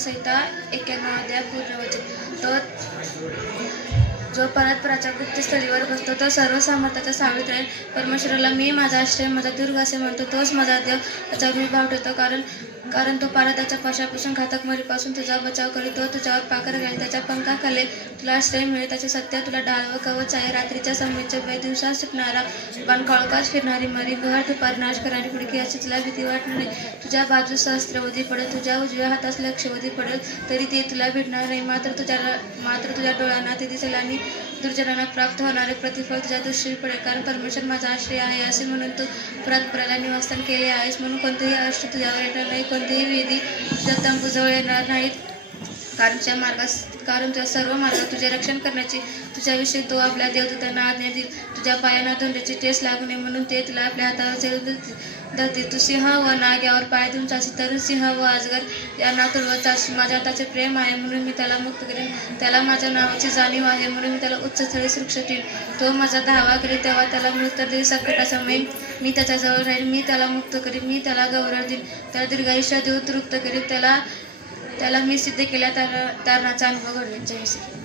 संहिता 91 अध्याय पूर्णवचन. तो जो परस्पराच्या गुप्तस्थळीवर बसतो तो सर्व सामर्थ्याचा सावलीत राहील. परमेश्वराला मी माझा आश्रय, माझा दुर्ग असे म्हणतो. तोच माझा देव, त्याचा मी भाव ठेवतो. कारण तो पारदाच्या पाशापासून, घातक मरीपासून तुझा बचाव करीत. तो तुझ्यावर पाखर घालेल, त्याच्या पंखाखाली तुला आश्रय मिळेल. त्याचे सत्य तुला ढाल व कवच आहे. रात्रीच्या समयीचे भय, दिवसा सुटणारा बाण, काळोखात फिरणारी मरी, भर दुपारी नाश करणारी खिडकी, याची तुला भीती वाटणार नाही. तुझ्या बाजूस सहस्त्रवधी पडेल, तुझ्या उजव्या हातास लक्षवधी पडेल, तरी ते तुला भेटणार नाही. मात्र तुझ्या डोळ्यांना ते दिसेल आणि दुर्जनांना प्राप्त होणारे प्रतिफळ तुझ्या दृष्टी पडेल. कारण परमेश्वर माझा आश्रय आहे असे म्हणून तू परस्पराला निवासस्थान केले आहेस. म्हणून कोणतेही अरिष्ट तुझ्यावर येणार नाही, कोणतेही वेदी तुझ्या तंबूजवळ येणार नाहीत. कारण तुझ्या सर्व मार्गात तुझे रक्षण करण्याची तुझ्याविषयी तो आपल्या देवदूतांना आज्ञा देईल. तुझ्या पायांना धोंड्याची ठेच लागू नये म्हणून ते तुला आपल्या हातावर धरतील. तू सिंह व नाग यावर पाय देऊन चालशील, तरुण सिंह व अजगर यांना तुडवत चालशील. माझ्या हाताचे प्रेम आहे म्हणून मी त्याला मुक्त करेन. त्याला माझ्या नावाची जाणीव आहे म्हणून मी त्याला उच्चस्थळी सुरक्षित ठेवीन. तो माझा धावा करील तेव्हा त्याला मी उत्तर देईल. संकटासमयी मी त्याच्याजवळ राहील. मी त्याला मुक्त करीन, मी त्याला गौरव देईन, त्याला दीर्घायुष्य देऊन तृप्त करीन. त्याला मी सिद्ध केल्या तारणाचा अनुभव घडवेन. जय श्री